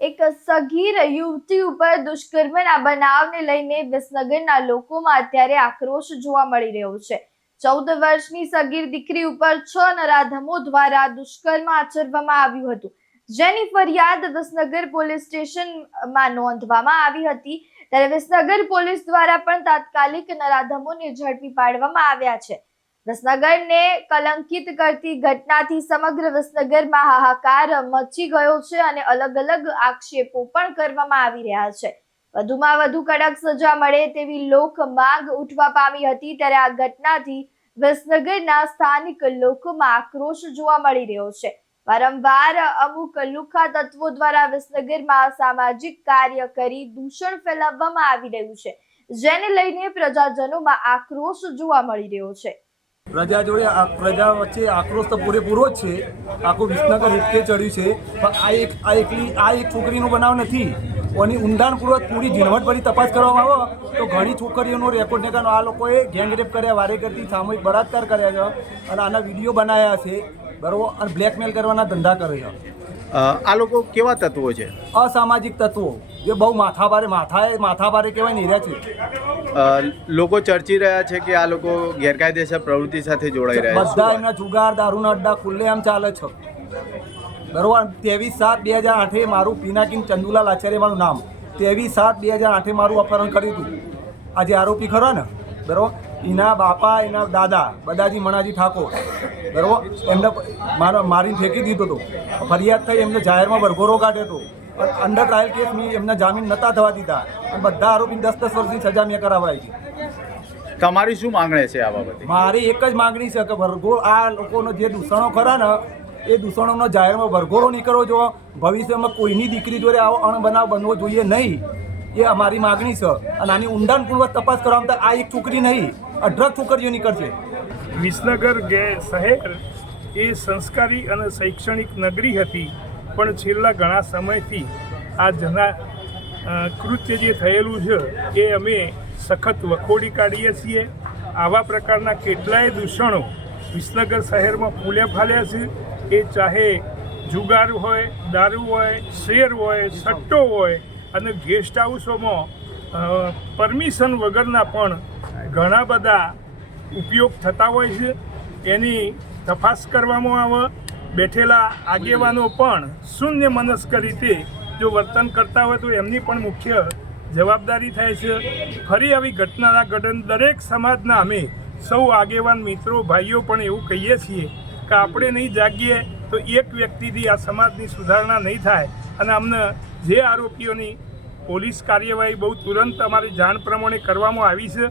એક સગીર યુવતી ઉપર દુષ્કર્મના બનાવને લઈને વિસનગરના લોકોમાં અત્યારે આક્રોશ જોવા મળી રહ્યો છે। 14 વર્ષની સગીર દીકરી ઉપર 6 નરાધમો દ્વારા દુષ્કર્મ આચરવામાં આવ્યું હતું, જેની ફરિયાદ વિસનગર પોલીસ સ્ટેશનમાં નોંધવામાં આવી હતી। ત્યારે વિસનગર પોલીસ દ્વારા પણ તાત્કાલિક નરાધમોને ઝડપી પાડવામાં આવ્યા છે। વિસનગરને કલંકિત કરતી ઘટનાથી સમગ્ર વિસનગરમાં હાહાકાર મચી ગયો છે અને અલગ અલગ આક્ષેપો પણ કરવામાં આવી રહ્યા છે। વધુમાં વધુ કડક સજા મળે તેવી લોક માંગ ઉઠવા પામી હતી। ત્યારે આ ઘટનાથી વિસનગરના સ્થાનિક લોકોમાં આક્રોશ જોવા મળી રહ્યો છે। વારંવાર અમુક લુખ્ખા તત્વો દ્વારા વિસનગરમાં સામાજિક કાર્ય કરી દૂષણ ફેલાવવામાં આવી રહ્યું છે, જેને લઈને પ્રજાજનોમાં આક્રોશ જોવા મળી રહ્યો છે। પ્રજા વચ્ચે આક્રોશ તો પૂરેપૂરો જ છે। આખું વિસનગર હિટકે ચડ્યું છે, પણ આ એક છોકરીનો બનાવ નથી। એની ઊંડાણપૂર્વક પૂરી ઝીણવટભરી તપાસ કરવામાં આવે તો ઘણી છોકરીઓનો રેકોર્ડ ને આ લોકોએ ગેંગરેપ કર્યા, વારેગરથી સામૂહિક બળાત્કાર કર્યા છે અને આના વિડીયો બનાવ્યા છે, બરાબર, અને બ્લેકમેલ કરવાના ધંધા કરે છે। આ લોકો કેવા તત્વો છે? અસામાજિક તત્વો જે બહુ માથાભારે કહેવાય ને રહ્યા છે। લોકો ચર્ચી રહ્યા છે કે આ લોકો ગેરકાયદેસર પ્રવૃત્તિ સાથે જોડાઈ રહ્યા છે। બધા એમના જુગાર દારૂના અડ્ડા ખુલ્લેઆમ ચાલે છે, બરોબર। 23/7/2008 મારું પિનાકિન ચંદુલાલ આચાર્ય મારું નામ, 23/7/2008 મારું અપહરણ કર્યું હતું। આ જે આરોપી ખરો ને, બરોબર, એના બાપા, એના દાદા બદાજી મણાજી ઠાકોર, બરોબર, એમને મારીને ફેંકી દીધો હતો। ફરિયાદ થઈ, એમને જાહેરમાં વરઘોડો કાઢ્યો હતો, પણ અંડર ટ્રાયલ કેસ મેં એમને જામીન નહોતા થવા દીધા અને બધા આરોપીને 10-10 વર્ષની સજા મેં કરાવડાવી હતી। તમારી શું માંગણી છે આ બાબતે? મારી એક જ માંગણી છે કે આ લોકોનો જે દૂષણો ખરા ને, એ દૂષણોનો જાહેરમાં વરઘોડો નીકળવો જોઈએ। ભવિષ્યમાં કોઈની દીકરી જોડે આવો અણબનાવ બનવો જોઈએ નહીં, એ અમારી માગણી છે। અને આની ઊંડાણપૂર્વક તપાસ કરવામાં આ એક છોકરી નહીં, 18 છોકરીઓ નીકળશે। વિસનગર શહેર એ સંસ્કારી અને શૈક્ષણિક નગરી હતી, પણ છેલ્લા ઘણા સમયથી આ કૃત્ય જે થયેલું છે એ અમે સખત વખોડી કાઢીએ છીએ। આવા પ્રકારના કેટલાય દૂષણો વિસનગર શહેરમાં ફૂલે ફાલ્યા છે। એ ચાહે જુગાર હોય, દારૂ હોય, શેર હોય, સટ્ટો હોય અને ગેસ્ટ હાઉસોમાં પરમિશન વગરના પણ ઘણા બધા ઉપયોગ થતા હોય છે। એની તપાસ કરવામાં આવે। બેઠેલા આગેવાનો પણ શૂન્ય મનસ્ક રીતે જો વર્તન કરતા હોય તો એમની પણ મુખ્ય જવાબદારી થાય છે। ફરી આવી ઘટનાના ઘડન દરેક સમાજના અમે સૌ આગેવાન મિત્રો ભાઈઓ પણ એવું કહીએ છીએ કે આપણે નહીં જાગીએ તો એક વ્યક્તિથી આ સમાજની સુધારણા નહીં થાય। અને અમને જે આરોપીઓની પોલીસ કાર્યવાહી બહુ તુરંત અમારી જાણ પ્રમાણે કરવામાં આવી છે,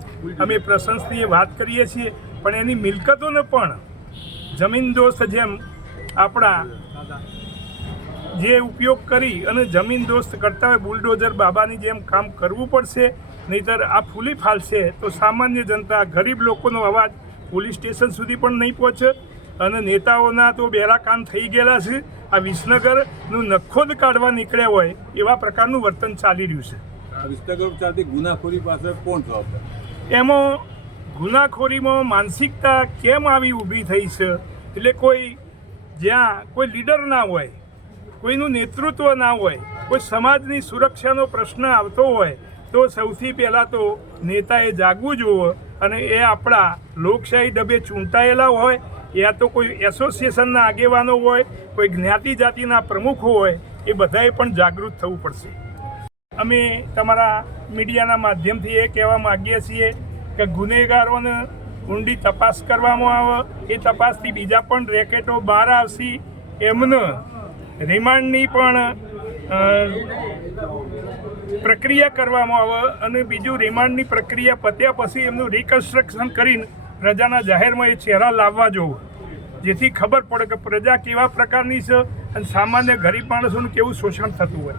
અમે પ્રશંસનીય વાત કરીએ છીએ। પણ એની મિલકતોને પણ જમીન દોસ્ત જેમ આપણા જે ઉપયોગ કરી અને જમીન દોસ્ત કરતા હોય બુલડોઝર બાબાની જેમ કામ કરવું પડશે, નહીંતર આ ફૂલી ફાલશે તો સામાન્ય જનતા, ગરીબ લોકોનો અવાજ પોલીસ સ્ટેશન સુધી પણ નહીં પહોંચે અને નેતાઓના તો બેરા કાન થઈ ગયેલા છે। આ વિસનગરનું નખોદ કાઢવા નીકળ્યા હોય એવા પ્રકારનું વર્તન ચાલી રહ્યું છે। વિસનગર ચાલતી ગુનાખોરી પાસે કોણ જવાબદાર? એમાં ગુનાખોરીમાં માનસિકતા કેમ આવી ઊભી થઈ છે? એટલે જ્યાં કોઈ લીડર ના હોય, કોઈનું નેતૃત્વ ના હોય, કોઈ સમાજની સુરક્ષાનો પ્રશ્ન આવતો હોય તો સૌથી પહેલાં તો નેતાએ જાગવું જોઈએ। અને એ આપણા લોકશાહી ડબે ચૂંટાયેલા હોય, યા તો કોઈ એસોસિએશનના આગેવાનો હોય, કોઈ જ્ઞાતિ જાતિના પ્રમુખો હોય, એ બધાએ પણ જાગૃત થવું પડશે। અમે તમારા મીડિયાના માધ્યમથી એ કહેવા માગીએ છીએ કે ગુનેગારોને ઊંડી તપાસ કરવામાં આવે। એ તપાસથી બીજા પણ રેકેટો બહાર આવશે, એમને રિમાન્ડની પણ પ્રક્રિયા કરવામાં આવે અને બીજું રિમાન્ડની પ્રક્રિયા પત્યા પછી એમનું રિકન્સ્ટ્રક્શન કરીને પ્રજાના જાહેરમાં એ ચહેરા લાવવા જોઈએ, જેથી ખબર પડે કે પ્રજા કેવા પ્રકારની છે અને સામાન્ય ગરીબ માણસોનું કેવું શોષણ થતું હોય।